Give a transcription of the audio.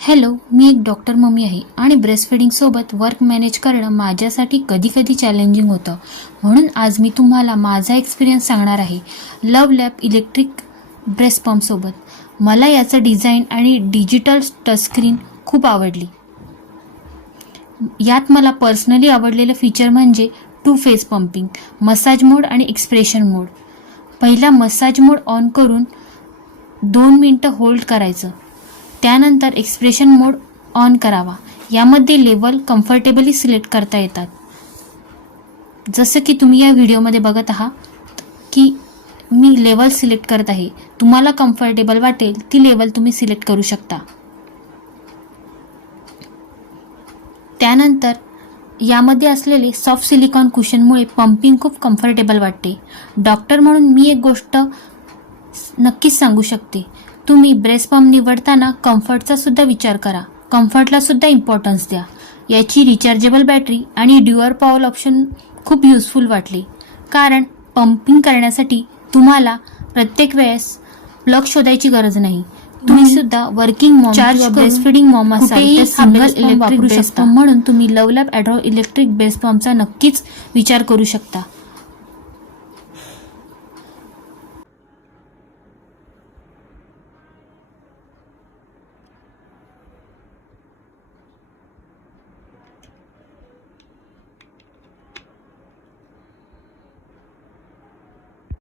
Hello, मी एक doctor mummy आहे आणि ब्रेस्ट फिडिंगसोबत वर्क मॅनेज करणं माझ्यासाठी कधी कधी चॅलेंजिंग होतं. म्हणून आज मी तुम्हाला माझा एक्सपिरियन्स सांगणार आहे लव लॅब इलेक्ट्रिक ब्रेस्ट पंपसोबत. मला याचं डिझाईन आणि डिजिटल टचस्क्रीन खूप आवडली. यात मला पर्सनली आवडलेलं फीचर म्हणजे 2 फेज पंपिंग, मसाज मोड आणि एक्सप्रेशन मोड. पहिला मसाज मोड ऑन करून 2 मिनटं होल्ड करायचं. त्यानंतर एक्सप्रेशन मोड ऑन करावा. यामध्ये लेवल कम्फर्टेबली सिलेक्ट करता येतात. जसं की तुम्ही या व्हिडिओमध्ये बघत आहात की मी लेवल सिलेक्ट करत आहे. तुम्हाला कम्फर्टेबल वाटेल ती लेवल तुम्ही सिलेक्ट करू शकता. त्यानंतर यामध्ये असलेले सॉफ्ट सिलिकॉन कुशनमुळे पंपिंग खूप कम्फर्टेबल वाटते. डॉक्टर म्हणून मी एक गोष्ट नक्कीच सांगू शकते, तुम्ही ब्रेस्ट पंप निवडताना कम्फर्टचा सुद्धा विचार करा. कम्फर्टला सुद्धा इम्पॉर्टन्स द्या. याची रिचार्जेबल बॅटरी आणि ड्युअल पॉवर ऑप्शन खूप युजफुल वाटले, कारण पंपिंग करण्यासाठी तुम्हाला प्रत्येक वेळेस प्लग शोधायची गरज नाही. तुम्ही सुद्धा वर्किंग मॉम किंवा ब्रेस्ट फिडिंग मॉम असाल तर सिंगल इलेक्ट्रिक ब्रेस्ट पंप म्हणून तुम्ही लव लॅब इलेक्ट्रिक ब्रेस्ट पंपचा नक्कीच विचार करू शकता.